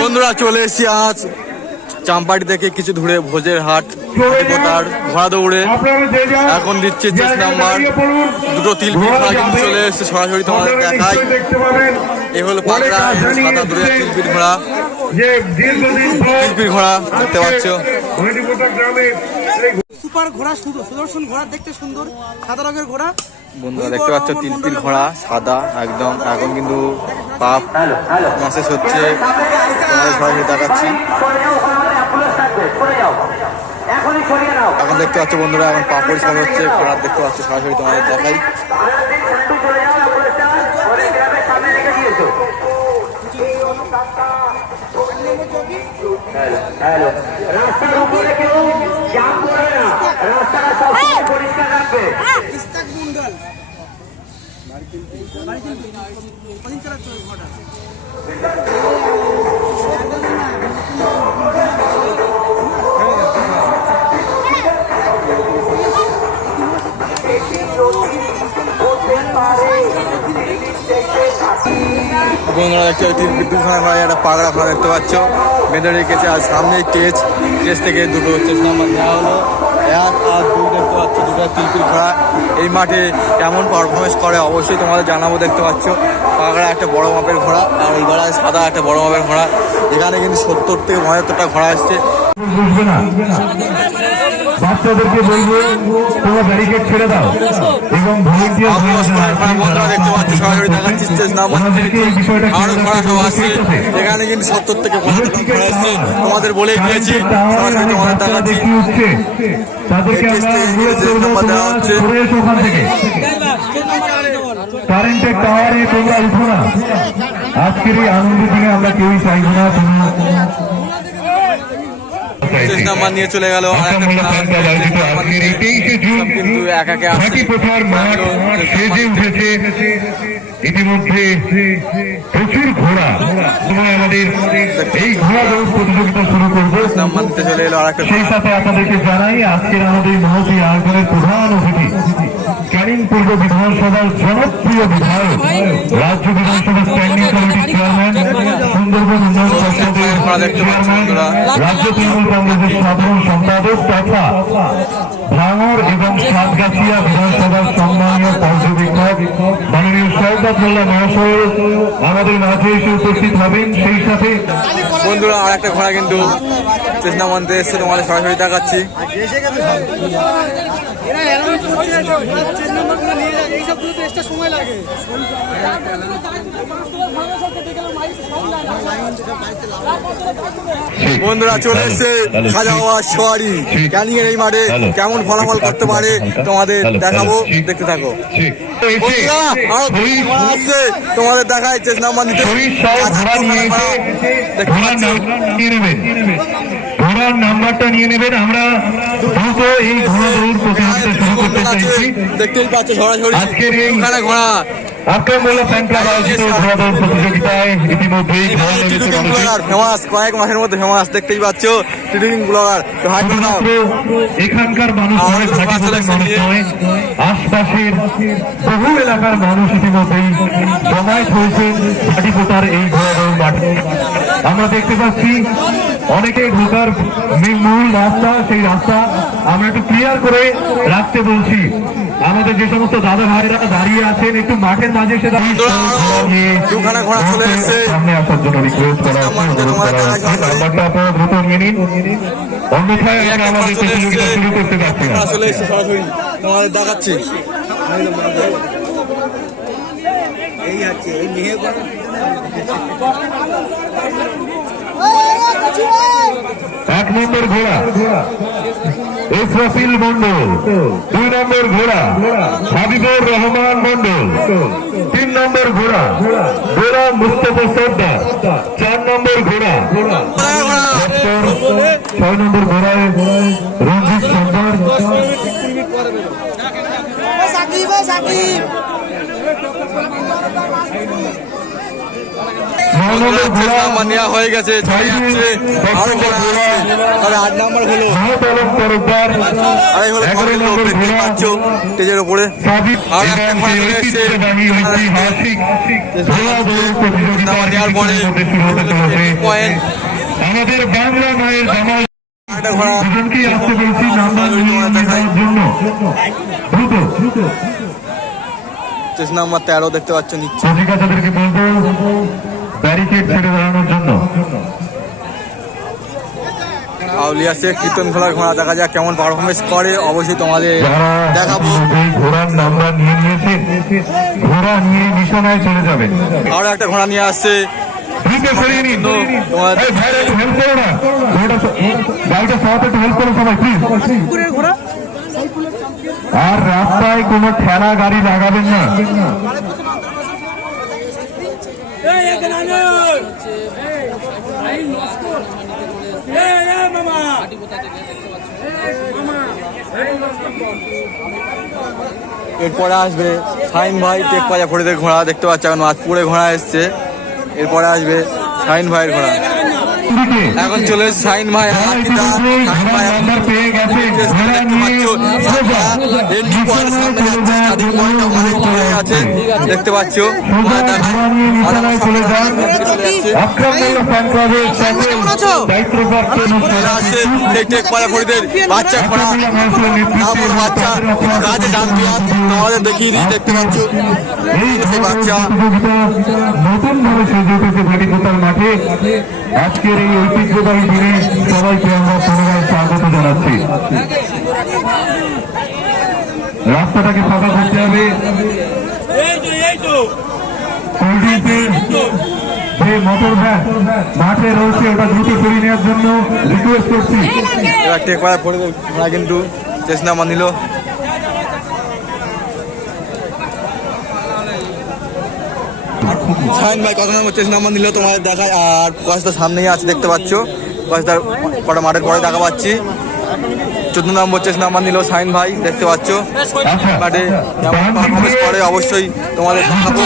বন্ধুরা, চলে এসেছি আজ চাম্পাটি থেকে কিছু দূরে ভোজের হাট তার ঘোড়া দৌড়ে এখন দিচ্ছে চেস নাম্বার। দুটো তিল পিঠা কিন্তু চলে এসছে। সরাসরি তোমাদের দেখাই। এ হলো পাকড়া সাদা দূরে তিলপিঠ ঘোড়া। দীর্ঘদিন ঘোড়া দেখতে পাচ্ছ। সুপার ঘোড়া সুদর- সুদর্শন ঘোড়া দেখতে সুন্দর সাদা রঙের ঘোড়া। বন্ধুরা দেখতে পাচ্ছ তিন তিল ঘোড়া সাদা একদম এখন কিন্তু পাপ মেসেজ হচ্ছে। দেখাচ্ছি। এখন দেখতে পাচ্ছ বন্ধুরা এখন পাপড়ি সব হচ্ছে ঘোড়া দেখতে পাচ্ছ সরাসরি তোমাদের দেখাই। রাস্তার উপরে কেউ জাম করবে না রাস্তাটা সবসময় পরিষ্কার রাখবে মন্ডল বন্ধুরা দেখতে তিন বিদ্যুৎ খানা একটা পাগড়া ঘোড়া দেখতে পাচ্ছ। বেঁধে রেখেছে আর সামনে স্টেজ স্টেজ থেকে দুটো হচ্ছে নাম্বার দেওয়া হলো। এক আর দুই দেখতে পাচ্ছ, দুটো তিলপিল ঘোড়া এই মাঠে কেমন পারফরমেন্স করে অবশ্যই তোমাদের জানাব, দেখতে পাচ্ছ। পাগড়া একটা বড় মাপের ঘোড়া, আর ওই ঘোড়ায় সাদা একটা বড় মাপের ঘোড়া। এখানে কিন্তু সত্তর থেকে পঁচাত্তরটা ঘোড়া আসছে। বাচ্চাদেরকে বলব তোমরা ব্যারিকেড ছেড়ে দাও এবং ভলেন্টিয়ার ওনাদেরকে এই বিষয়টা? এখানে কিন্তু সত্তর থেকে তোমাদের তাদেরকে আমরা অনুরোধ করব তোমরা ওখান থেকে। কারেন্টের টাওয়ারে তোমরা উঠো না। আজকের এই আনন্দের দিনে আমরা কেউই চাইব না তোমরা নাম্বার নিয়ে চলে গেল। কিন্তু আসছে। ইতিমধ্যে প্রচুর ঘোড়া। আমাদের এই ঘোড়া দৌড় প্রতিযোগিতা শুরু করব। সেই সাথে আপনাদেরকে জানাই আজকের আমাদের মহতী আয়োজনের প্রধান অতিথি ক্যানিং পূর্ব বিধানসভার জনপ্রিয় বিধায়ক রাজ্য বিধানসভা স্ট্যান্ডিং কমিটির চেয়ারম্যান সুন্দরবন উন্নয়ন পর্ষদের বন্ধুরা। রাজ্য তৃণমূল কংগ্রেসের সাধারণ সম্পাদক তথা ভাঙর এবং সাতগাছিয়া বিধানসভার সম্মানীয় পর্যবেক্ষক মাননীয় শওকত মোল্লা মহাশয়, আমাদের মাঝে এসে উপস্থিত হবেন। সেই সাথে বন্ধুরা আর একটা ঘোড়া কিন্তু স্টেজ নাম্বার নিতে এসছে তোমাদের সরাসরি দেখাচ্ছি। বন্ধুরা চলে এসছে খাজাওয়া সোয়ারি। ক্যানিং এর এই মাঠে কেমন ফলাফল করতে পারে তোমাদের দেখাবো দেখতে থাকো। তোমাদের দেখায় চেষ্টা নাম্বার নিতে শরীর সহ ঘোড়া নিয়ে এসে দেখতে নিয়ে নেবেন ঘোড়ার নাম্বারটা নিয়ে নেবেন। আমরা দ্রুত এই ঘোড়া দৌড় প্রতিযোগিতা শুরু করতে চাইছি। আজকের এই- ঘোড়া। আয়োজিত প্রতিযোগিতায় ইতিমধ্যেই ফেমাস কয়েক মাসের মধ্যে ফেমাস দেখতেই পাচ্ছ টিডিং ব্লগার তো হাই শুধুমাত্র এখানকার মানুষ নয় আশপাশের বহু এলাকার মানুষ ইতিমধ্যেই জমায়েত হয়েছেন ঘাটিপোতার এই মাঠে। আমরা দেখতে পাচ্ছি অনেকে ঢোকার মূল রাস্তা সেই রাস্তা আমরা একটু ক্লিয়ার করে রাখতে বলছি। আমাদের যে সমস্ত দাদা ভাইরা দাঁড়িয়ে আছেন একটু মাঠের মাঝে দুখানা ঘোড়া চলে এসছে। সামনে আসার জন্য রিকোয়েস্ট করা নাম্বারটা আপনারা দ্রুত নিয়ে নিন। অন্যথায় আমরা আমাদের প্রতিযোগিতা শুরু করতে পারছি না। চলে এসছে সরাসরি তোমাদের দেখাচ্ছি। এক নম্বর ঘোড়া। ইসরাফিল মন্ডল দুই নম্বর ঘোড়া। হাবিবুর রহমান মন্ডল তিন নম্বর ঘোড়া। ঘোড়া মুস্তফা সর্দার। চার নম্বর ঘোড়া। ছয় নম্বর ঘোড়ায় রঞ্জিত সর্দার। সাকিব সাকিব। নম্বর নেওয়া হয়ে গেছে আরও আট নাম্বার হলো। মাহত আলম তরফদার আর এই হলো এগারো নম্বর দেখতে পাচ্ছ স্টেজের উপরে। আর একটা নাম্বার নেওয়ার পরে মধ্যে শুরু হতে চলেছে পয়েন্ট আমাদের বাংলা মায়ের জামাই। দুজনকেই আসতে বলছি নাম্বার নিয়ে নিয়ে জন্য। দ্রুত। চেস নাম্বার তেরো দেখতে পাচ্ছ নিচ্ছে তাদেরকে বলব। ব্যারিকেড ছেড়ে দাঁড়ানোর জন্য। আউলিয়া শেখ কীর্তন খোলার ঘোড়া দেখা যাক কেমন পারফরমেন্স করে। অবশ্যই তোমাদের যারা দেখাবো। এই ঘোড়ার নাম্বার নিয়ে নিয়েছেন ঘোড়া নিয়ে নিশানায় চলে যাবেন। আরও একটা ঘোড়া নিয়ে আসছে। ঘোড়া? আর রাস্তায় কোনো ঠেলা গাড়ি লাগাবেন না এই এখানে আনুন এই নষ্ট এই এই মামা মামা এই নষ্ট এরপরে আসবে সাইন ভাই টেক পাজা ঘোড়াদের ঘোড়া দেখতে পাচ্ছ এখন মাঝপুরে ঘোড়া এসছে। এরপরে আসবে সাইন ভাইয়ের ঘোড়া। এখন চলে সাইন ভাই গেছে দেখতে পাচ্ছ দেখতে বাচ্চা তোমাদের দেখিয়ে দিই দেখতে পাচ্ছ? বাচ্চা নতুন ভাবে সেজে উঠেছে ভাটিপোতার মাঠে। আজকের এই ঐতিহ্যবাহী দিনে সবাইকে আমরা পুনরায় স্বাগত জানাচ্ছি। রাস্তাটাকে ফাঁকা করতে হবে। যে মোটর ভ্যান, মাঠে রয়েছে, ওটা দ্রুত সরিয়ে নেওয়ার জন্য রিকোয়েস্ট করছি। কিন্তু চেষ্টা নাম্বার সাইন ভাই কত নম্বর চেস নাম্বার নিলেও তোমাদের দেখায় আর কয়েকটা সামনেই আছে দেখতে পাচ্ছ কয়েকটা কটা মাঠের পরে দেখা পাচ্ছি চোদ্দ নম্বর চেস নাম্বার নিল সাইন ভাই দেখতে পাচ্ছ আচ্ছা মাঠে পারফরমেন্স করে অবশ্যই তোমাদের দেখাবো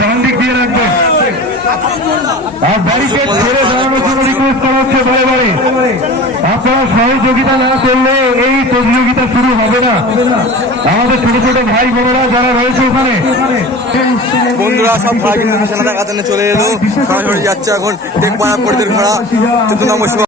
ডান দিক দিয়ে রাখবেন আর ব্যারিকেড ছেড়ে রিকোয়েস্ট করা হচ্ছে আপনারা সহযোগিতা না করলে এই প্রতিযোগিতা শুরু হবে না। আমাদের ছোট ছোট ভাই বোনেরা যারা রয়েছে ওখানে। বন্ধুরা, সব ভাই চলে এলো। সরাসরি যাচ্ছে এখন পরিদের ঘোড়া